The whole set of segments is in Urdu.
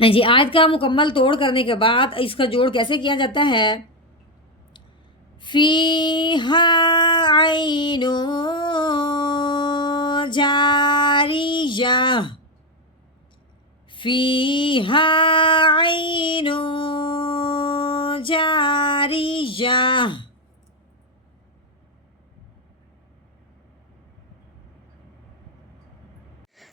جی آیت کا مکمل توڑ کرنے کے بعد اس کا جوڑ کیسے کیا جاتا ہے؟ فیہا عین جاریہ، فیہا عین جاریہ.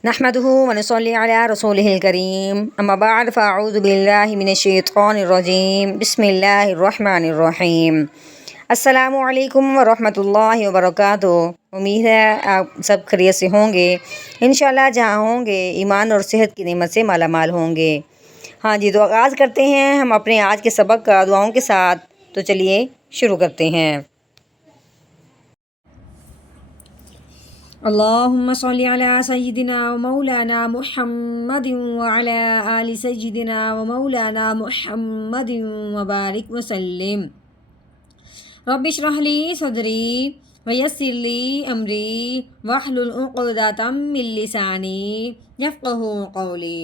نحمده ونصلي على رسوله الكريم اما بعد فاعوذ بالله من الشیطان الرجیم بسم اللہ الرحمن الرحیم. السلام علیکم ورحمۃ اللہ وبرکاتہ. امید ہے آپ سب خیریت سے ہوں گے. انشاءاللہ جہاں ہوں گے ایمان اور صحت کی نعمت سے مالا مال ہوں گے. ہاں جی، تو آغاز کرتے ہیں ہم اپنے آج کے سبق کا دعاؤں کے ساتھ. تو چلیے شروع کرتے ہیں. اللہم صلی علی سیدنا و مولانا محمد وعلی آل سیدنا و مولانا محمد وبارک وسلم. رب اشرح لی صدری ویسر لی امری واحلل عقدۃ من لسانی یفقہوا قولی.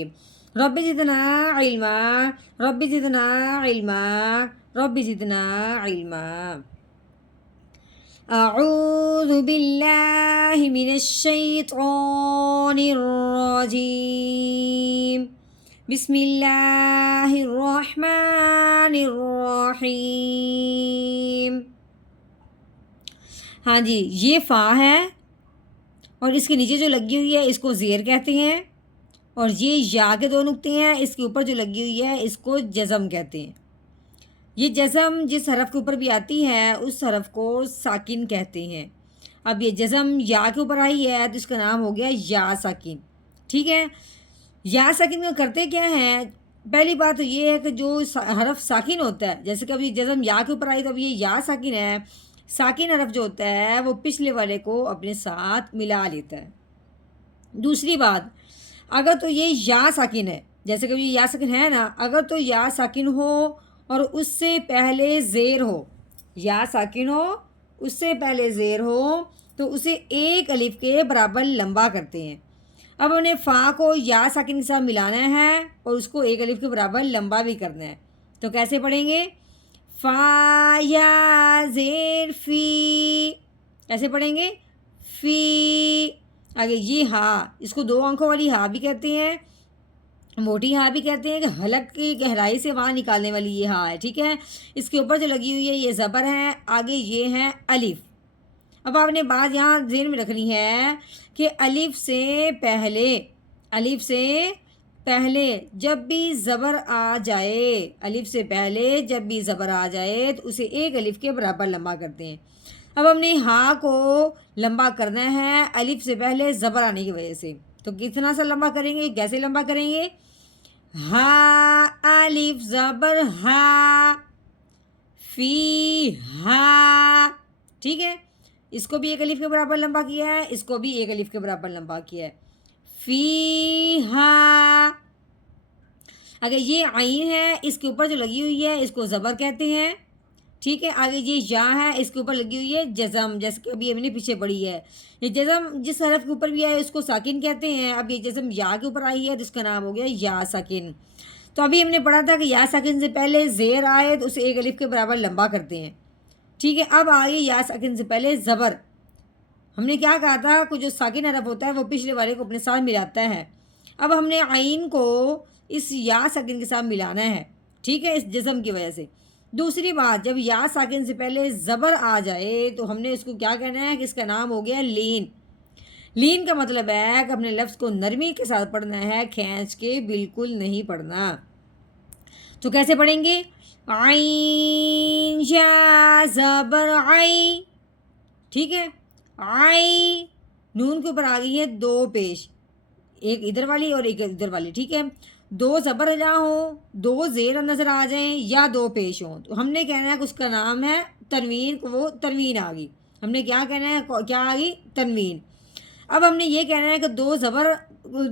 رب زدنا علما، رب زدنا علما، رب زدنا علما. اعوذ باللہ من الشیطان الرجیم بسم اللہ الرحمن الرحیم. ہاں جی، یہ فا ہے اور اس کے نیچے جو لگی ہوئی ہے اس کو زیر کہتے ہیں، اور یہ یا کے دو نقطے ہیں، اس کے اوپر جو لگی ہوئی ہے اس کو جزم کہتے ہیں. یہ جزم جس حرف کے اوپر بھی آتی ہے اس حرف کو ساکن کہتے ہیں. اب یہ جزم یا کے اوپر آئی ہے تو اس کا نام ہو گیا یا ساکن. ٹھیک ہے، یا ساکن میں کرتے کیا ہیں؟ پہلی بات تو یہ ہے کہ جو حرف ساکن ہوتا ہے، جیسے کہ اب یہ جزم یا کے اوپر آئی تو اب یہ یا ساکن ہے، ساکن حرف جو ہوتا ہے وہ پچھلے والے کو اپنے ساتھ ملا لیتا ہے. دوسری بات، اگر تو یہ یا ساکن ہے، جیسے کہ یہ یا ساکن ہے نا، اگر تو یا ساکن ہو اور اس سے پہلے زیر ہو، یا ساکن ہو اس سے پہلے زیر ہو تو اسے ایک الف کے برابر لمبا کرتے ہیں. اب ہم نے فا کو یا ساکن کے ساتھ ملانا ہے اور اس کو ایک الف کے برابر لمبا بھی کرنا ہے. تو کیسے پڑھیں گے؟ فا یا زیر فی، کیسے پڑھیں گے؟ فی. آگے یہ ہا، اس کو 2 آنکھوں والی ہا بھی کہتے ہیں، موٹی ہا بھی کہتے ہیں کہ حلق کی گہرائی سے وہاں نکالنے والی یہ ہا ہے. ٹھیک ہے، اس کے اوپر جو لگی ہوئی ہے یہ زبر ہے، آگے یہ ہے الف. اب آپ نے بات یہاں ذہن میں رکھنی ہے کہ الف سے پہلے جب بھی زبر آ جائے، الف سے پہلے جب بھی زبر آ جائے تو اسے ایک الف کے برابر لمبا کرتے ہیں. اب ہم نے ہا کو لمبا کرنا ہے الف سے پہلے زبر آنے کی وجہ سے، تو کتنا سا لمبا کریں گے؟ کیسے لمبا کریں گے؟ ہا الف زبر ہا، فی ہا. ٹھیک ہے، اس کو بھی ایک الف کے برابر لمبا کیا ہے، اس کو بھی ایک الف کے برابر لمبا کیا ہے. فی ہا. اگر یہ عین ہے اس کے اوپر جو لگی ہوئی ہے اس کو زبر کہتے ہیں. ٹھیک ہے، آگے یہ یا ہے اس کے اوپر لگی ہوئی ہے جزم، جیسے کہ ابھی ہم نے پیچھے پڑھی ہے. یہ جزم جس حرف کے اوپر بھی آئے اس کو ساکن کہتے ہیں. اب یہ جزم یا کے اوپر آئی ہے تو اس کا نام ہو گیا یا ساکن. تو ابھی ہم نے پڑھا تھا کہ یا ساکن سے پہلے زیر آئے تو اسے ایک الف کے برابر لمبا کرتے ہیں. ٹھیک ہے، اب آئیے یا ساکن سے پہلے زبر. ہم نے کیا کہا تھا کہ جو ساکن حرف ہوتا ہے وہ پچھلے والے کو اپنے ساتھ ملاتا ہے. اب ہم نے عین کو اس یا ساکن کے ساتھ ملانا ہے. ٹھیک ہے، اس جزم کی وجہ سے. دوسری بات، جب یا ساکن سے پہلے زبر آ جائے تو ہم نے اس کو کیا کہنا ہے کہ اس کا نام ہو گیا لین. لین کا مطلب ہے کہ اپنے لفظ کو نرمی کے ساتھ پڑھنا ہے، کھینچ کے بالکل نہیں پڑھنا. تو کیسے پڑھیں گے؟ عین یا زبر عی. ٹھیک ہے، عی. نون کے اوپر آ گئی ہے 2 پیش، ایک ادھر والی اور ایک ادھر والی. ٹھیک ہے، 2 زبر جا ہوں، 2 زیر نظر آ جائیں یا 2 پیش ہوں تو ہم نے کہنا ہے کہ اس کا نام ہے تنوین. وہ تنوین آ گئی. ہم نے کیا کہنا ہے؟ کیا آ گئی؟ تنوین. اب ہم نے یہ کہنا ہے کہ 2 زبر،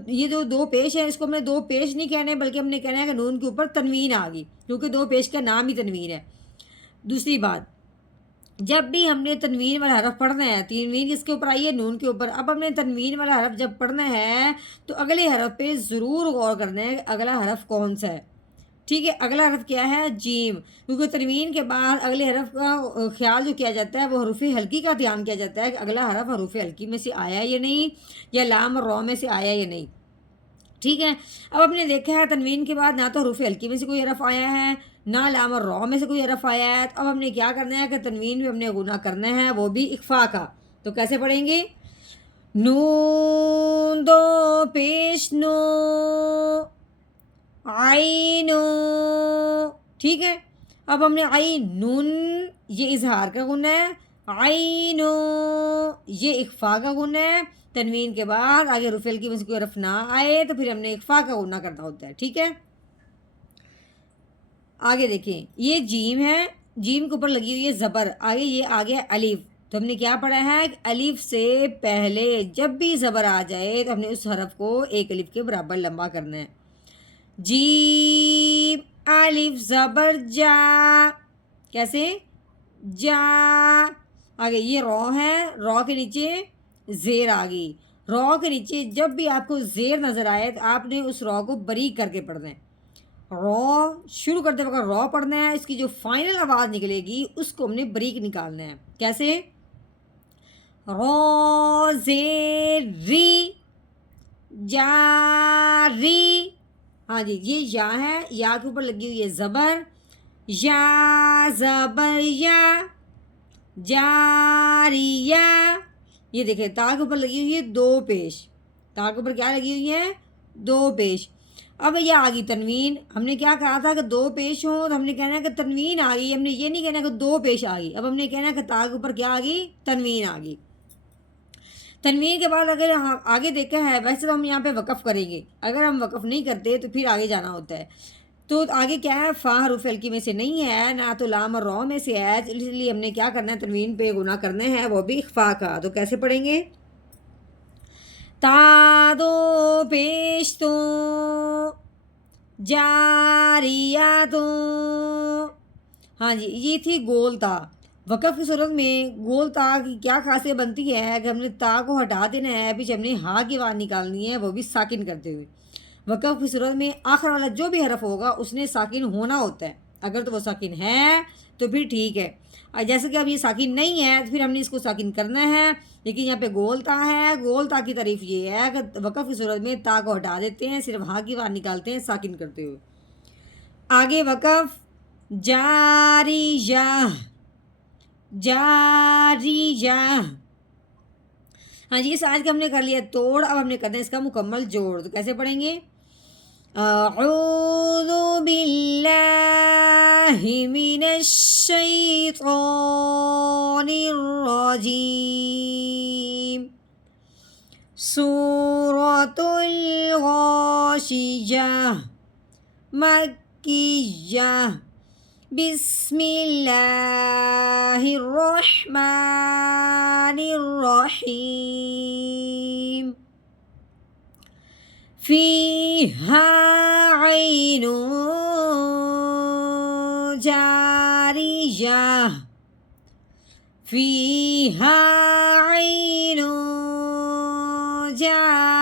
یہ جو 2 پیش ہے اس کو ہم نے 2 پیش نہیں کہنے بلکہ ہم نے کہنا ہے کہ نون کے اوپر تنوین آ گئی، کیونکہ 2 پیش کا نام ہی تنوین ہے. دوسری بات، جب بھی ہم نے تنوین والا حرف پڑھنا ہے، تنوین کس کے اوپر آئی ہے؟ نون کے اوپر. اب ہم نے تنوین والا حرف جب پڑھنا ہے تو اگلے حرف پہ ضرور غور کرنا ہے کہ اگلا حرف کون سا ہے. ٹھیک ہے، اگلا حرف کیا ہے؟ جیم. کیونکہ تنوین کے بعد اگلے حرف کا خیال جو کیا جاتا ہے وہ حروف ہلکی کا دھیان کیا جاتا ہے کہ اگلا حرف حروف ہلکی میں سے آیا یا نہیں، یا لام اور رو میں سے آیا یا نہیں. ٹھیک ہے، اب ہم نے دیکھا ہے تنوین کے بعد نہ تو حروف ہلکی میں سے کوئی حرف آیا ہے، نہ لام اور رو میں سے کوئی حرف آیا ہے. تو اب ہم نے کیا کرنا ہے کہ تنوین میں ہم نے غنہ کرنا ہے، وہ بھی اخفا کا. تو کیسے پڑھیں گے؟ نون دو پیش نو، عینو. ٹھیک ہے، اب ہم نے نون، یہ اظہار کا غنہ ہے، عینو یہ اخفا کا غنہ ہے. تنوین کے بعد آگے حروف ہلکی میں سے کوئی حرف نہ آئے تو پھر ہم نے اخفا کا غنہ کرنا ہوتا ہے. ٹھیک ہے، آگے دیکھیں، یہ جیم ہے، جیم کے اوپر لگی ہوئی ہے زبر. آگے یہ آگے الف. تو ہم نے کیا پڑھا ہے کہ الف سے پہلے جب بھی زبر آ جائے تو ہم نے اس حرف کو ایک الف کے برابر لمبا کرنا ہے. جیم الف زبر جا. کیسے؟ جا. آگے یہ رو ہے، رو کے نیچے زیر آ گئی. رو کے نیچے جب بھی آپ کو زیر نظر آئے تو آپ نے اس رو کو باریک کر کے پڑھنا ہے. رو شروع کرتے وقت رو پڑھنا ہے، اس کی جو فائنل آواز نکلے گی اس کو ہم نے باریک نکالنا ہے. کیسے؟ رو زیر ری، جاری. ہاں جی، یہ یا ہے، یا کے اوپر لگی ہوئی ہے زبر. یا زبر یا، جاریہ. یہ دیکھیں تا کے اوپر لگی ہوئی ہے دو پیش. تا کے اوپر کیا لگی ہوئی ہے؟ دو پیش. اب یہ آ گئی تنوین. ہم نے کیا کہا تھا کہ دو پیش ہوں تو ہم نے کہنا ہے کہ تنوین آ گئی. ہم نے یہ نہیں کہنا کہ دو پیش آ گئی. اب ہم نے کہنا ہے کہ تا کے اوپر کیا آ گئی؟ تنوین آ گئی. تنوین کے بعد اگر آگے دیکھا ہے، ویسے تو ہم یہاں پہ وقف کریں گے، اگر ہم وقف نہیں کرتے تو پھر آگے جانا ہوتا ہے. تو آگے کیا ہے؟ فا حروف ہلکی میں سے نہیں ہے، نہ تو لام اور رو میں سے ہے، اس لیے ہم نے کیا کرنا ہے؟ تنوین پہ غنہ کرنا ہے، وہ بھی اخفا کا. تو کیسے پڑھیں گے؟ تا دو پیش تو، جاریہ تو. ہاں جی، یہ تھی گول تا. وقف کی صورت میں گول تا کی کیا خاصیت بنتی ہے کہ ہم نے تا کو ہٹا دینا ہے، پیچھے ہم نے ہا کی آواز نکالنی ہے، وہ بھی ساکن کرتے ہوئے. وقف کی صورت میں آخر والا جو بھی حرف ہوگا اس نے ساکن ہونا ہوتا ہے. اگر تو وہ ساکن ہے تو پھر ٹھیک ہے، اور جیسے کہ اب یہ ساکن نہیں ہے تو پھر ہم نے اس کو ساکن کرنا ہے. لیکن یہاں پہ گول تا ہے. گول تا کی تعریف یہ ہے کہ وقف کی صورت میں تا کو ہٹا دیتے ہیں، صرف ہا کی آواز نکالتے ہیں ساکن کرتے ہوئے. آگے وقف جاریہ، جاریہ. ہاں جی، اس آج کا ہم نے کر لیا توڑ. اب ہم نے کرنا ہے اس کا مکمل جوڑ. تو کیسے پڑھیں گے؟ اعوذ باللہ من الشیطان الرجیم. سورۃ الغاشیہ مکیہ. بسم اللہ الرحمن الرحیم. فیہا عین جاریہ، فیہا عین جاریہ.